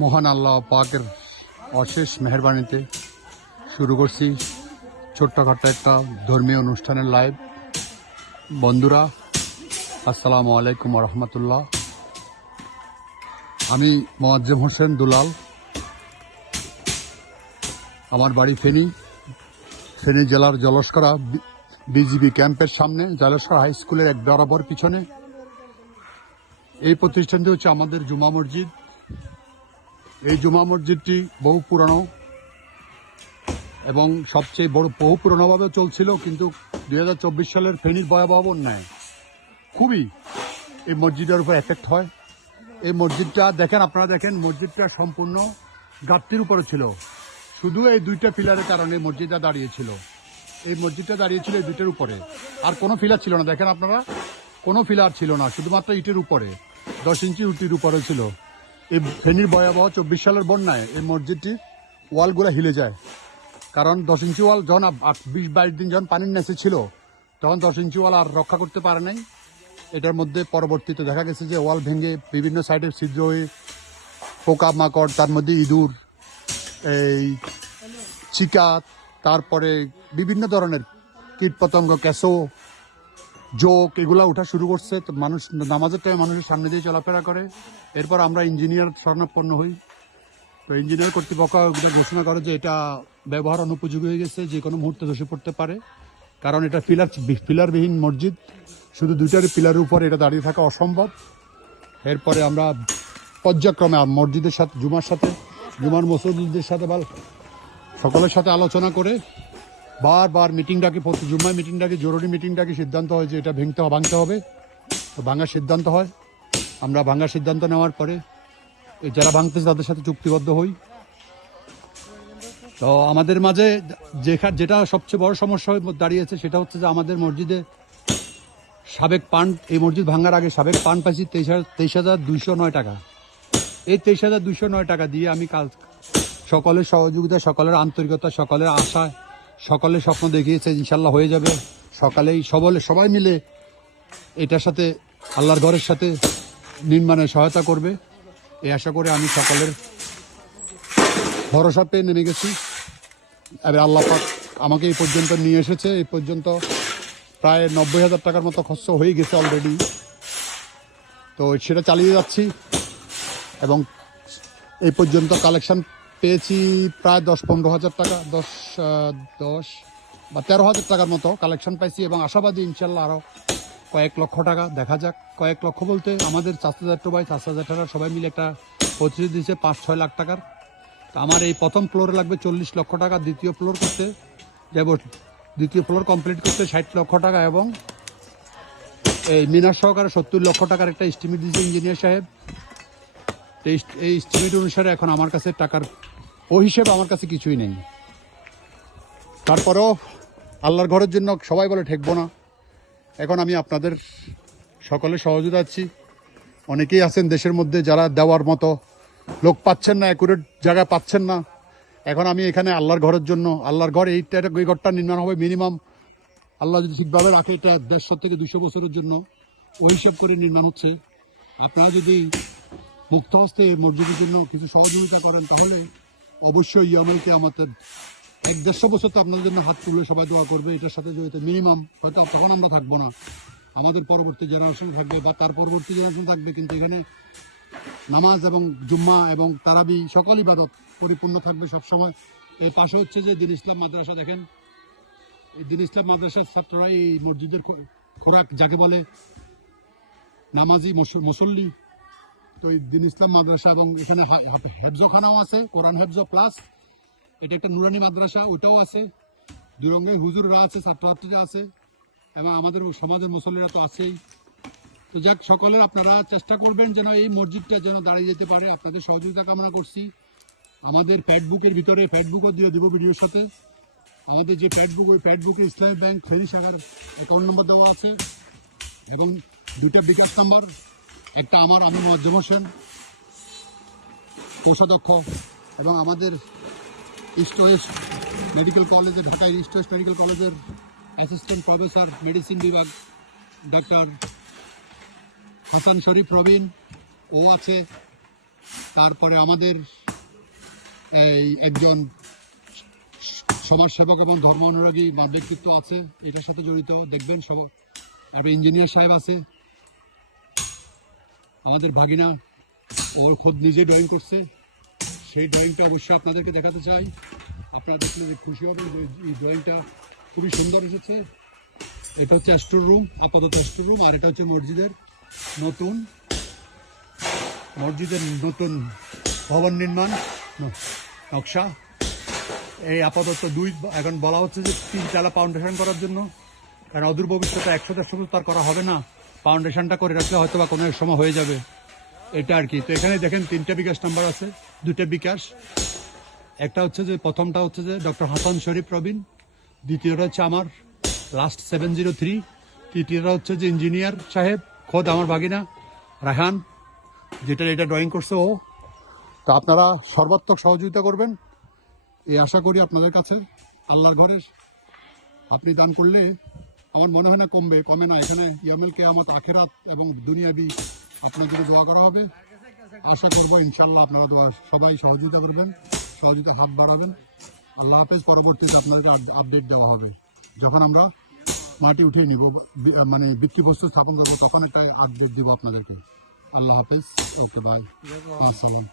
মহান আল্লাহ পাকের অশেষ মেহেরবানিতে শুরু করছি ছোট্টখাট্ট একটা ধর্মীয় অনুষ্ঠানের লাইভ। বন্ধুরা, আসসালামু আলাইকুম রহমতুল্লাহ। আমি মোয়াজ্জেম হোসেন দুলাল। আমার বাড়ি ফেনী জেলার জলস্করা বিজিবি ক্যাম্পের সামনে, জলস্করা হাই স্কুলের এক বরাবর পিছনে। এই প্রতিষ্ঠানটি হচ্ছে আমাদের জুমা মসজিদ। এই জুমা মসজিদটি বহু পুরানো এবং সবচেয়ে বহু পুরনোভাবে চলছিল, কিন্তু 2024 সালের ফেনীর ভয়াবহ বন্যায় খুবই এই মসজিদের উপর এফেক্ট হয়। এই মসজিদটা দেখেন, আপনারা দেখেন, মসজিদটা সম্পূর্ণ গাপ্তির উপরে ছিল। শুধু এই দুইটা পিলারের কারণে মসজিদটা দাঁড়িয়েছিল। এই মসজিদটা দাঁড়িয়েছিল এই দুইটার উপরে, আর কোনো পিলার ছিল না। দেখেন আপনারা, কোনো পিলার ছিল না, শুধুমাত্র ইটের উপরে 10 ইঞ্চি ইটের উপরে ছিল। এই ফেনীর ভয়াবহ 24 সালের বন্যায় এই মসজিদটির ওয়ালগুলো হিলে যায়, কারণ 10 ইঞ্চি ওয়াল যখন 20-22 দিন যখন পানির নিচে ছিল, তখন 10 ইঞ্চি ওয়াল আর রক্ষা করতে পারে নাই। এটার মধ্যে পরবর্তীতে দেখা গেছে যে ওয়াল ভেঙে বিভিন্ন সাইডে ছিদ্র হয়ে পোকা মাকড়, তার মধ্যে ইঁদুর, এই চিকা, তারপরে বিভিন্ন ধরনের কীটপতঙ্গ, ক্যাসো, জোক, এগুলা ওঠা শুরু করছে। তো মানুষ নামাজের টাইমে মানুষের সামনে দিয়ে চলাফেরা করে। এরপর আমরা ইঞ্জিনিয়ার শরণাপন্ন হই। তো ইঞ্জিনিয়ার কর্তৃপক্ষ ঘোষণা করে যে এটা ব্যবহার অনুপযোগী হয়ে গেছে, যে কোনো মুহূর্তে ধসে পড়তে পারে, কারণ এটা পিলারবিহীন মসজিদ। শুধু দুইটার পিলারের উপর এটা দাঁড়িয়ে থাকা অসম্ভব। এরপরে আমরা পর্যায়ক্রমে মসজিদের সাথে জুমার মসজিদের সাথে সকলের সাথে আলোচনা করে বারবার মিটিং ডাকি, প্রতি জুম্মায় মিটিং ডাকি, জরুরি মিটিং ডাকি। সিদ্ধান্ত হয় যে এটা ভাঙতে হবে। তো ভাঙার সিদ্ধান্ত হয়। আমরা ভাঙার সিদ্ধান্ত নেওয়ার পরে যারা ভাঙতেছে তাদের সাথে চুক্তিবদ্ধ হই। তো আমাদের মাঝে যেটা সবচেয়ে বড় সমস্যা হয়ে দাঁড়িয়েছে সেটা হচ্ছে যে আমাদের মসজিদে সাবেক পান্ড, এই মসজিদ ভাঙার আগে সাবেক পান্ড পাইছি 23,209 টাকা। এই 23,209 টাকা দিয়ে আমি কাল সকলের সহযোগিতা, সকলের আন্তরিকতা, সকলের আশা, সকলের স্বপ্ন দেখিয়েছে ইনশাল্লাহ হয়ে যাবে। সকালেই সবাই মিলে এটার সাথে আল্লাহর ঘরের সাথে নির্মাণে সহায়তা করবে, এই আশা করে আমি সকলের ভরসা পেয়ে নেমে গেছি। এবার আল্লাহ পাক আমাকে এই পর্যন্ত নিয়ে এসেছে। এই পর্যন্ত প্রায় 90,000 টাকার মতো খরচ হয়ে গেছে অলরেডি। তো সেটা চালিয়ে যাচ্ছি এবং এই পর্যন্ত কালেকশন পেয়েছি প্রায় 10-15 হাজার টাকা, 10 বা 13,000 টাকার মতো কালেকশন পাইছি, এবং আশাবাদী ইনশাল্লাহ আরও কয়েক লক্ষ টাকা। দেখা যাক, কয়েক লক্ষ বলতে আমাদের চাচা টাকা সবাই মিলে একটা প্রতিশ্রুতি দিয়েছে 5-6 লাখ টাকার। তো আমার এই প্রথম ফ্লোরে লাগবে 40 লক্ষ টাকা, দ্বিতীয় ফ্লোর কমপ্লিট করতে 60 লক্ষ টাকা, এবং এই মিনার সহকারে 70 লক্ষ টাকার একটা এস্টিমেট দিয়েছে ইঞ্জিনিয়ার সাহেব। এই এস্টিমেট অনুসারে এখন আমার কাছে টাকার হিসেবে আমার কাছে কিছুই নেই। তারপরেও আল্লাহর ঘরের জন্য সবাই বলে ঠেকবো না। এখন আমি আপনাদের সকলের সহযোগিতা আছি। অনেকেই আছেন দেশের মধ্যে যারা দেওয়ার মতো লোক পাচ্ছেন না, অ্যাকুরেট জায়গায় পাচ্ছেন না। এখন আমি এখানে আল্লাহর ঘরের জন্য, আল্লাহর ঘর এই ঘরটা নির্মাণ হবে মিনিমাম, আল্লাহ যদি ঠিকভাবে রাখে, এটা 150 থেকে 200 বছরের জন্য ওই হিসাব করে নির্মাণ হচ্ছে। আপনারা যদি মুক্ত হস্তে এই মসজিদের জন্য কিছু সহযোগিতা করেন, তাহলে অবশ্যই আমাকে আমাদের 1-150 বছর তো আপনাদের জন্য হাত তুলে সবাই দোয়া করবে। এটার সাথে জড়িত মিনিমাম, হয়তো তখন আমরা থাকবো না, আমাদের পরবর্তী জেনারেশন থাকবে বা তার পরবর্তী জেনারেশন থাকবে, কিন্তু এখানে নামাজ এবং জুম্মা এবং তারাবি সকল ইবাদত পরিপূর্ণ থাকবে সবসময়। এর পাশে হচ্ছে যে দিন ইসলাম মাদ্রাসা। দেখেন, এই দিন ইসলাম মাদ্রাসার ছাত্ররা এই মসজিদের খোরাক যাকে বলে নামাজি মুসল্লি। তো এই দিন ইসলাম মাদ্রাসা, এবং এখানে হেফজখানাও আছে, কোরআন হেফজ প্লাস এটা একটা নুরানি মাদ্রাসা, ওটাও আছে। দুই রঙের হুজুররা আছে, ছাত্রছাত্রীরা আছে, এবং আমাদের সমাজের মুসল্লিরা তো আছেই। তো যাক, সকলের আপনারা চেষ্টা করবেন যেন এই মসজিদটা যেন দাঁড়িয়ে যেতে পারে। আপনাদের সহযোগিতা কামনা করছি। আমাদের ফেসবুকের ভিতরে, ফেসবুকও দিয়ে দেবো ভিডিওর সাথে, আমাদের যে ফেসবুক, ওই ফেসবুকে ইসলামী ব্যাংক ফেনী শাখার অ্যাকাউন্ট নম্বর দেওয়া আছে, এবং 2টা বিকাশ নাম্বার, একটা আমি মোয়াজ্জেম হোসেন কোষাধ্যক্ষ, এবং আমাদের ইস্ট ওয়েস্ট মেডিকেল কলেজের, ঢাকায় ইস্ট ওয়েস্ট মেডিকেল কলেজের অ্যাসিস্ট্যান্ট প্রফেসর মেডিসিন বিভাগ ডাক্তার হাসান শরীফ রবিন ও আছে। তারপরে আমাদের এই একজন সমাজসেবক এবং ধর্ম অনুরাগী ব্যক্তিত্ব আছে এটার সাথে জড়িত, দেখবেন সব। তারপরে ইঞ্জিনিয়ার সাহেব আছে, আমাদের ভাগিনা, ওর খোদ নিজে ড্রয়িং করছে, সেই ড্রয়িংটা অবশ্যই আপনাদেরকে দেখাতে চাই। আপনারা দেখলে খুশি হবে যে এই ড্রয়িংটা খুবই সুন্দর এসেছে। এটা হচ্ছে স্টোর রুম, আপাতত স্টোর রুম, আর এটা হচ্ছে মসজিদের নতুন ভবন নির্মাণ নকশা। এই আপাতত এখন বলা হচ্ছে যে 3 চালা ফাউন্ডেশন করার জন্য, কারণ অদূর ভবিষ্যতে 100-150 তার করা হবে না, ফাউন্ডেশনটা করে রাখলে হয়তো বা কোনো এক সময় হয়ে যাবে, এটা আর কি। তো এখানে দেখেন 3টা বিকাশ নাম্বার আছে, 2টা বিকাশ। একটা হচ্ছে যে প্রথমটা হচ্ছে যে ডক্টর হাসান শরীফ প্রবীণ, দ্বিতীয়টা হচ্ছে আমার লাস্ট 703, তৃতীয়টা হচ্ছে যে ইঞ্জিনিয়ার সাহেব খোদ আমার ভাগিনা রায়হান, এটা ড্রয়িং করছে ও। তো আপনারা সর্বাত্মক সহযোগিতা করবেন এই আশা করি আপনাদের কাছে। আল্লাহর ঘরের আপনি দান করলে আমার মনে হয় না কমে না। এখানে ইয়ামেল কিয়ামত আখিরাত এবং দুনিয়াবি আপনাদের দোয়া করা হবে। আশা করবো ইনশাল্লাহ আপনারা সবাই সহযোগিতা করবেন, সহযোগিতা হাত বাড়াবেন। আল্লাহ হাফেজ। পরবর্তীতে আপনাদের আপডেট দেওয়া হবে যখন আমরা মাটি উঠিয়ে নিব, মানে ভিত্তিপ্রস্তর স্থাপন করবো, তখন একটা আপডেট দেবো আপনাদেরকে। আল্লাহ হাফেজ। ওকে, বাই। আসসালাম।